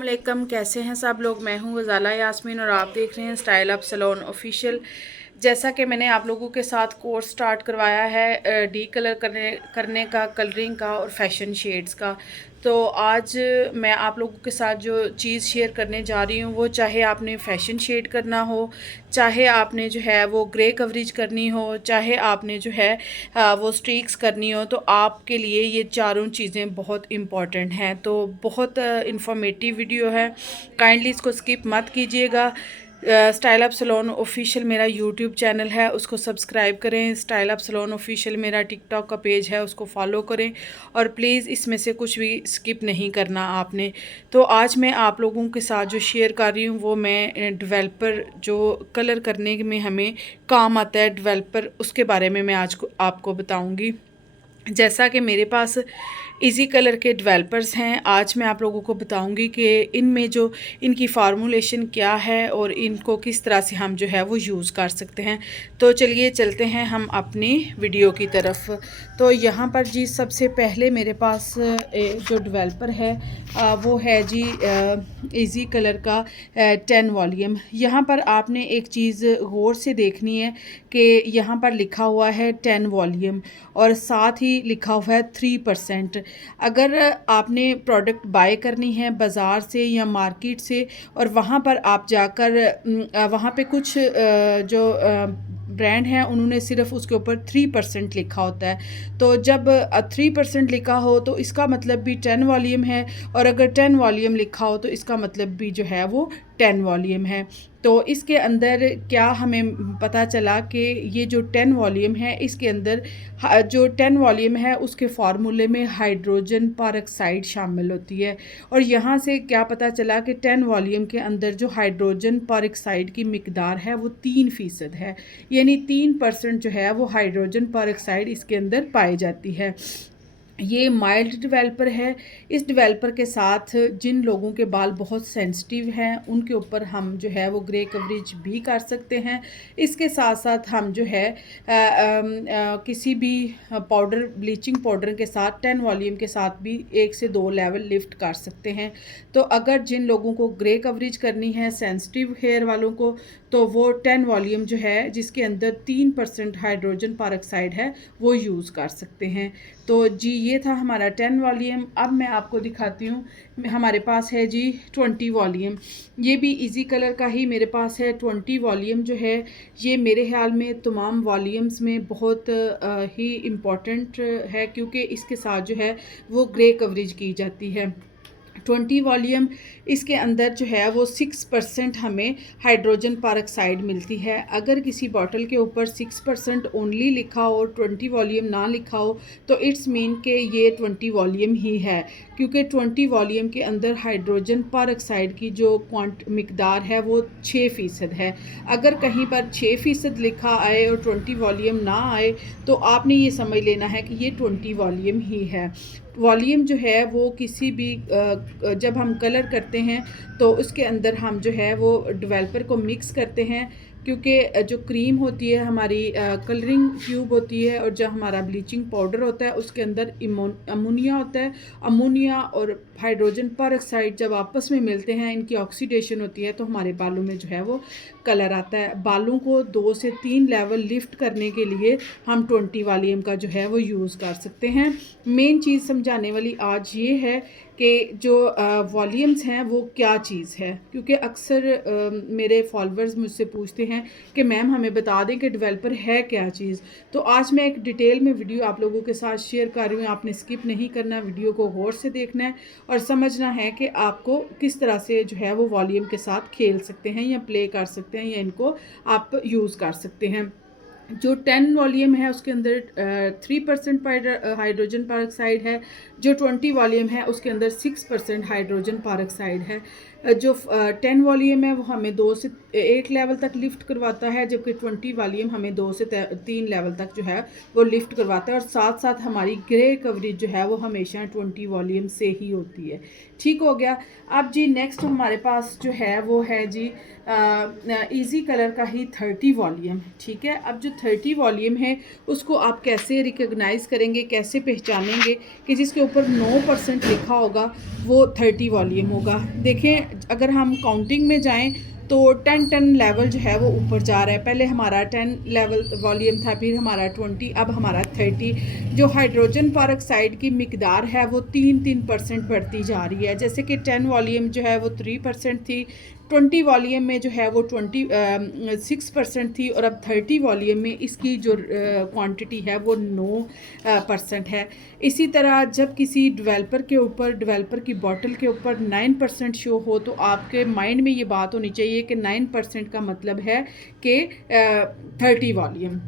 वालेकुम, कैसे हैं सब लोग। मैं हूं गज़ाला यास्मीन और आप देख रहे हैं स्टाइल अप सैलून ऑफिशियल। जैसा कि मैंने आप लोगों के साथ कोर्स स्टार्ट करवाया है डी कलर करने का, कलरिंग का और फैशन शेड्स का, तो आज मैं आप लोगों के साथ जो चीज़ शेयर करने जा रही हूँ वो चाहे आपने फैशन शेड करना हो, चाहे आपने जो है वो ग्रे कवरेज करनी हो, चाहे आपने जो है वो स्ट्रीक्स करनी हो, तो आपके लिए ये चारों चीज़ें बहुत इम्पॉर्टेंट हैं। तो बहुत इंफॉर्मेटिव वीडियो है, काइंडली इसको स्किप मत कीजिएगा। स्टाइल अप सैलून ऑफिशियल मेरा यूट्यूब चैनल है, उसको सब्सक्राइब करें। स्टाइल अप सैलून ऑफिशियल मेरा टिकटॉक का पेज है, उसको फॉलो करें और प्लीज़ इसमें से कुछ भी स्किप नहीं करना आपने। तो आज मैं आप लोगों के साथ जो शेयर कर रही हूँ वो मैं डेवलपर जो कलर करने में हमें काम आता है, डेवलपर, उसके बारे में मैं आज आपको बताऊँगी। जैसा कि मेरे पास इजी कलर के डेवलपर्स हैं, आज मैं आप लोगों को बताऊंगी कि इनमें जो इनकी फार्मूलेशन क्या है और इनको किस तरह से हम जो है वो यूज़ कर सकते हैं। तो चलिए चलते हैं हम अपनी वीडियो की तरफ। तो यहाँ पर जी सबसे पहले मेरे पास जो डेवलपर है वो है जी इजी कलर का 10 वॉल्यूम। यहाँ पर आपने एक चीज़ गौर से देखनी है कि यहाँ पर लिखा हुआ है 10 वॉल्यूम और साथ ही लिखा हुआ है 3%। अगर आपने प्रोडक्ट बाय करनी है बाज़ार से या मार्केट से और वहाँ पर आप जाकर वहाँ पे कुछ जो ब्रांड हैं उन्होंने सिर्फ उसके ऊपर 3% लिखा होता है, तो जब 3% लिखा हो तो इसका मतलब भी 10 वॉल्यूम है, और अगर 10 वॉल्यूम लिखा हो तो इसका मतलब भी जो है वो 10 वॉल्यूम है। तो इसके अंदर क्या हमें पता चला कि ये जो 10 वॉल्यूम है इसके अंदर जो 10 वॉल्यूम है उसके फार्मूले में हाइड्रोजन परऑक्साइड शामिल होती है। और यहाँ से क्या पता चला कि 10 वॉल्यूम के अंदर जो हाइड्रोजन परऑक्साइड की मिकदार है वो 3% है, यानी 3% जो है वो हाइड्रोजन परऑक्साइड इसके अंदर पाई जाती है। ये माइल्ड डेवलपर है। इस डेवलपर के साथ जिन लोगों के बाल बहुत सेंसिटिव हैं उनके ऊपर हम जो है वो ग्रे कवरेज भी कर सकते हैं। इसके साथ साथ हम जो है किसी भी पाउडर, ब्लीचिंग पाउडर के साथ 10 वॉल्यूम के साथ भी 1 से 2 लेवल लिफ्ट कर सकते हैं। तो अगर जिन लोगों को ग्रे कवरेज करनी है, सेंसिटिव हेयर वालों को, तो वो 10 वॉल्यूम जो है जिसके अंदर 3% हाइड्रोजन परऑक्साइड है वो यूज़ कर सकते हैं। तो जी ये था हमारा 10 वॉल्यूम। अब मैं आपको दिखाती हूँ, हमारे पास है जी 20 वॉल्यूम। ये भी इजी कलर का ही मेरे पास है। 20 वॉल्यूम जो है ये मेरे ख्याल में तमाम वॉल्यूम्स में बहुत ही इम्पॉर्टेंट है, क्योंकि इसके साथ जो है वो ग्रे कवरेज की जाती है। 20 वॉल्यूम इसके अंदर जो है वो 6% हमें हाइड्रोजन परऑक्साइड मिलती है। अगर किसी बॉटल के ऊपर 6% ओनली लिखा हो, 20 वॉल्यूम ना लिखा हो, तो इट्स मीन कि ये 20 वॉल्यूम ही है, क्योंकि 20 वॉल्यूम के अंदर हाइड्रोजन परऑक्साइड की जो मिकदार है वो 6% है। अगर कहीं पर 6% लिखा आए और 20 वॉल्यूम ना आए तो आपने ये समझ लेना है कि ये 20 वॉल्यूम ही है। वॉल्यूम जो है वो किसी भी जब हम कलर करते हैं तो उसके अंदर हम जो है वो डेवलपर को मिक्स करते हैं, क्योंकि जो क्रीम होती है हमारी कलरिंग ट्यूब होती है और जो हमारा ब्लीचिंग पाउडर होता है उसके अंदर अमोनिया होता है। अमोनिया और हाइड्रोजन परऑक्साइड जब आपस में मिलते हैं, इनकी ऑक्सीडेशन होती है, तो हमारे बालों में जो है वो कलर आता है। बालों को 2 से 3 लेवल लिफ्ट करने के लिए हम 20 वॉल्यूम का जो है वो यूज़ कर सकते हैं। मेन चीज़ समझाने वाली आज ये है कि जो वॉल्यूम्स हैं वो क्या चीज़ है, क्योंकि अक्सर मेरे फॉलोअर्स मुझसे पूछते हैं कि मैम हमें बता दें कि डेवलपर है क्या चीज़। तो आज मैं एक डिटेल में वीडियो आप लोगों के साथ शेयर कर रही हूँ। आपने स्किप नहीं करना, वीडियो को गौर से देखना है और समझना है कि आपको किस तरह से जो है वो वॉल्यूम के साथ खेल सकते हैं या प्ले कर सकते हैं या इनको आप यूज़ कर सकते हैं। जो 10 वॉल्यूम है उसके अंदर 3% हाइड्रोजन परऑक्साइड है। जो 20 वॉल्यूम है उसके अंदर 6% हाइड्रोजन परऑक्साइड है। जो 10 वॉल्यूम है वो हमें 2 से 8 लेवल तक लिफ्ट करवाता है, जबकि 20 वॉल्यूम हमें 2 से 3 लेवल तक जो है वो लिफ्ट करवाता है। और साथ साथ हमारी ग्रे कवरेज जो है वो हमेशा 20 वॉल्यूम से ही होती है। ठीक हो गया। अब जी नेक्स्ट हमारे पास जो है वो है जी इजी कलर का ही 30 वॉल्यूम। ठीक है, अब जो 30 वॉल्यूम है उसको आप कैसे रिकग्नाइज़ करेंगे, कैसे पहचानेंगे कि जिसके ऊपर 9% लिखा होगा वो 30 वॉल्यूम होगा। देखें, अगर हम काउंटिंग में जाएं तो 10 लेवल जो है वो ऊपर जा रहा है। पहले हमारा 10 लेवल वॉल्यूम था, फिर हमारा 20, अब हमारा 30। जो हाइड्रोजन परऑक्साइड की मिकदार है वो 3% बढ़ती जा रही है। जैसे कि 10 वॉल्यूम जो है वो 3% थी, 20 वॉल्यूम में जो है वो 6% थी, और अब 30 वॉल्यूम में इसकी जो क्वांटिटी है वो 9% है। इसी तरह जब किसी डेवलपर की बॉटल के ऊपर 9% शो हो तो आपके माइंड में ये बात होनी चाहिए कि 9% का मतलब है कि 30 वॉल्यूम।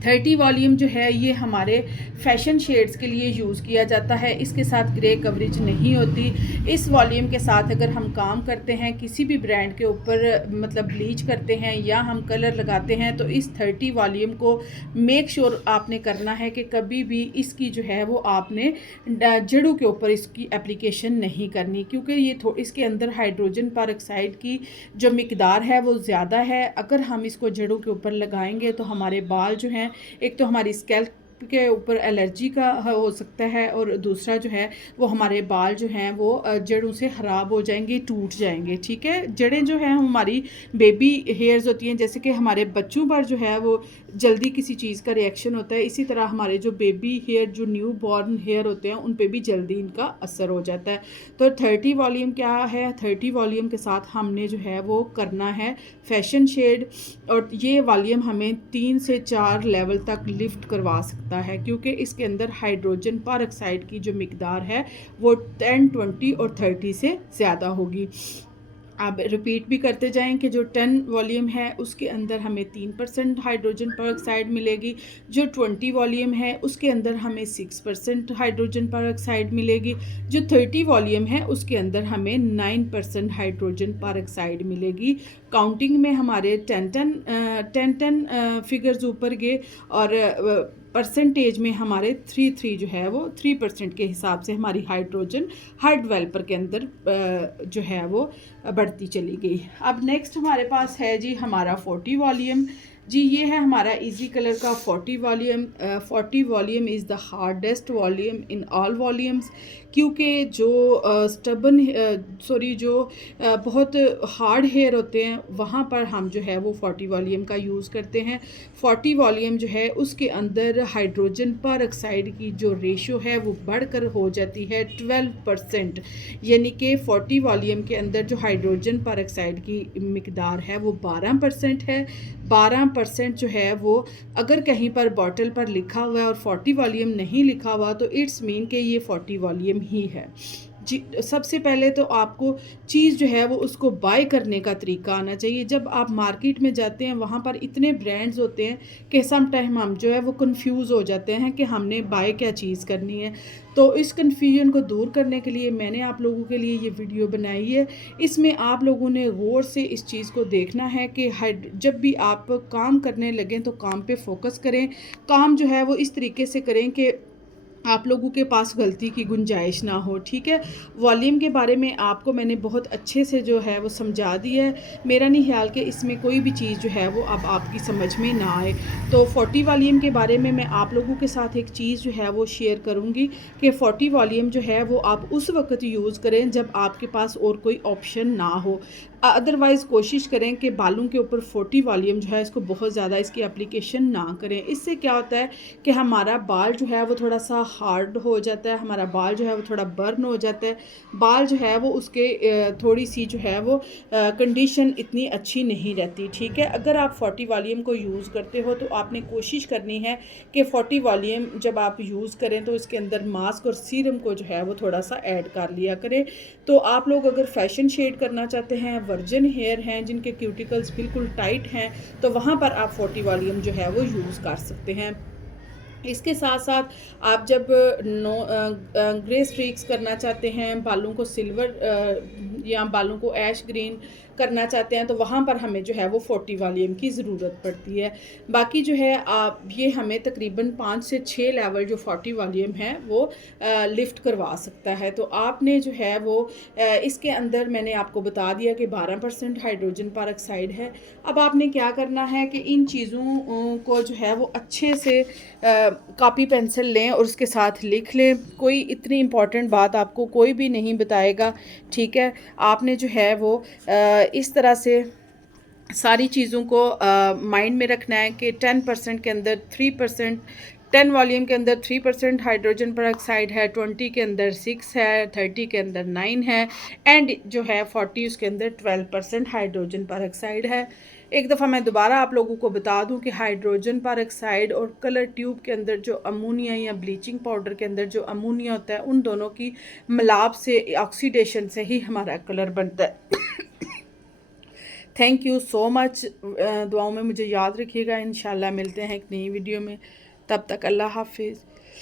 30 वॉल्यूम जो है ये हमारे फैशन शेड्स के लिए यूज़ किया जाता है, इसके साथ ग्रे कवरेज नहीं होती। इस वॉल्यूम के साथ अगर हम काम करते हैं, किसी भी ब्रांड के ऊपर मतलब ब्लीच करते हैं या हम कलर लगाते हैं, तो इस 30 वॉल्यूम को मेक श्योर आपने करना है कि कभी भी इसकी जो है वो आपने जड़ों के ऊपर इसकी एप्लीकेशन नहीं करनी, क्योंकि ये इसके अंदर हाइड्रोजन परऑक्साइड की जो मिकदार है वो ज़्यादा है। अगर हम इसको जड़ों के ऊपर लगाएंगे तो हमारे बाल जो हैं, एक तो हमारी स्कैल्प के ऊपर एलर्जी का हो सकता है, और दूसरा जो है वो हमारे बाल जो हैं वो जड़ों से ख़राब हो जाएंगे, टूट जाएंगे। ठीक है, जड़ें जो हैं हमारी बेबी हेयर्स होती हैं, जैसे कि हमारे बच्चों पर जो है वो जल्दी किसी चीज़ का रिएक्शन होता है, इसी तरह हमारे जो बेबी हेयर, जो न्यू बॉर्न हेयर होते हैं, उन पे भी जल्दी इनका असर हो जाता है। तो 30 वॉल्यूम क्या है, 30 वॉल्यूम के साथ हमने जो है वो करना है फैशन शेड, और ये वॉल्यूम हमें 3 से 4 लेवल तक लिफ्ट करवा सकता है, क्योंकि इसके अंदर हाइड्रोजन परऑक्साइड की जो मिकदार है वो 10, 20 और 30 से ज़्यादा होगी। आप रिपीट भी करते जाएं कि जो 10 वॉल्यूम है उसके अंदर हमें 3% हाइड्रोजन परऑक्साइड मिलेगी, जो 20 वॉल्यूम है उसके अंदर हमें 6% हाइड्रोजन परऑक्साइड मिलेगी, जो 30 वॉल्यूम है उसके अंदर हमें 9% हाइड्रोजन परऑक्साइड मिलेगी। काउंटिंग में हमारे 10 फिगर्स ऊपर गए, और परसेंटेज में हमारे 3 जो है वो 3% के हिसाब से हमारी हाइड्रोजन हर डेवलपर के अंदर जो है वो बढ़ती चली गई। अब नेक्स्ट हमारे पास है जी हमारा 40 वॉल्यूम। जी ये है हमारा इजी कलर का 40 volume. 40 volume is the hardest volume in all volumes, क्योंकि जो बहुत हार्ड हेयर होते हैं वहाँ पर हम जो है वो 40 वॉल्यूम का यूज़ करते हैं। 40 वॉल्यूम जो है उसके अंदर हाइड्रोजन परऑक्साइड की जो रेशो है वो बढ़कर हो जाती है 12%, यानी कि 40 वॉल्यूम के अंदर जो हाइड्रोजन परऑक्साइड की मिकदार है वो 12% है। 12% जो है वो अगर कहीं पर बॉटल पर लिखा हुआ है और 40 वॉल्यूम नहीं लिखा हुआ तो इट्स मीन कि ये 40 वॉल्यूम ही है। जी, सबसे पहले तो आपको चीज़ जो है वो उसको बाय करने का तरीका आना चाहिए। जब आप मार्केट में जाते हैं वहाँ पर इतने ब्रांड्स होते हैं कि सम टाइम हम जो है वो कंफ्यूज हो जाते हैं कि हमने बाय क्या चीज़ करनी है। तो इस कन्फ्यूजन को दूर करने के लिए मैंने आप लोगों के लिए ये वीडियो बनाई है। इसमें आप लोगों ने गौर से इस चीज़ को देखना है कि जब भी आप काम करने लगें तो काम पे फोकस करें। काम जो है वो इस तरीके से करें कि आप लोगों के पास गलती की गुंजाइश ना हो। ठीक है, वॉल्यूम के बारे में आपको मैंने बहुत अच्छे से जो है वो समझा दिया है। मेरा नहीं ख्याल कि इसमें कोई भी चीज़ जो है वो अब आपकी समझ में ना आए। तो 40 वॉल्यूम के बारे में मैं आप लोगों के साथ एक चीज़ जो है वो शेयर करूँगी कि 40 वॉल्यूम जो है वो आप उस वक्त यूज़ करें जब आपके पास और कोई ऑप्शन ना हो। अदरवाइज़ कोशिश करें कि बालों के ऊपर 40 वॉल्यूम जो है इसको बहुत ज़्यादा इसकी एप्लीकेशन ना करें। इससे क्या होता है कि हमारा बाल जो है वो थोड़ा सा हार्ड हो जाता है, हमारा बाल जो है वो थोड़ा बर्न हो जाता है, बाल जो है वो उसके थोड़ी सी जो है वो कंडीशन इतनी अच्छी नहीं रहती। ठीक है, अगर आप 40 वॉल्यूम को यूज़ करते हो तो आपने कोशिश करनी है कि 40 वॉल्यूम जब आप यूज़ करें तो इसके अंदर मास्क और सीरम को जो है वो थोड़ा सा ऐड कर लिया करें। तो आप लोग अगर फैशन शेड करना चाहते हैं, वर्जिन हेयर हैं जिनके क्यूटिकल्स बिल्कुल टाइट हैं, तो वहाँ पर आप 40 वॉल्यूम जो है वो यूज़ कर सकते हैं। इसके साथ साथ आप जब ग्रे स्ट्रीक्स करना चाहते हैं, बालों को सिल्वर या बालों को ऐश ग्रीन करना चाहते हैं, तो वहाँ पर हमें जो है वो 40 वॉल्यूम की ज़रूरत पड़ती है। बाकी जो है आप ये हमें तकरीबन 5 से 6 लेवल जो 40 वॉल्यूम है वो लिफ्ट करवा सकता है। तो आपने जो है वो इसके अंदर मैंने आपको बता दिया कि 12% हाइड्रोजन परऑक्साइड है। अब आपने क्या करना है कि इन चीज़ों को जो है वो अच्छे से कॉपी पेंसिल लें और उसके साथ लिख लें। कोई इतनी इम्पॉर्टेंट बात आपको कोई भी नहीं बताएगा, ठीक है। आपने जो है वो इस तरह से सारी चीज़ों को माइंड में रखना है कि 10% के अंदर 3%, 10 वॉल्यूम के अंदर 3% हाइड्रोजन परऑक्साइड है, 20 के अंदर 6 है, 30 के अंदर 9 है, एंड जो है 40 उसके अंदर 12% हाइड्रोजन परऑक्साइड है। एक दफ़ा मैं दोबारा आप लोगों को बता दूं कि हाइड्रोजन परऑक्साइड और कलर ट्यूब के अंदर जो अमोनिया या ब्लीचिंग पाउडर के अंदर जो अमोनिया होता है, उन दोनों की मिलाप से, ऑक्सीडेशन से ही हमारा कलर बनता है। Thank you so much. दुआओं में मुझे याद रखिएगा। इंशाल्लाह मिलते हैं एक नई वीडियो में। तब तक अल्लाह हाफिज़।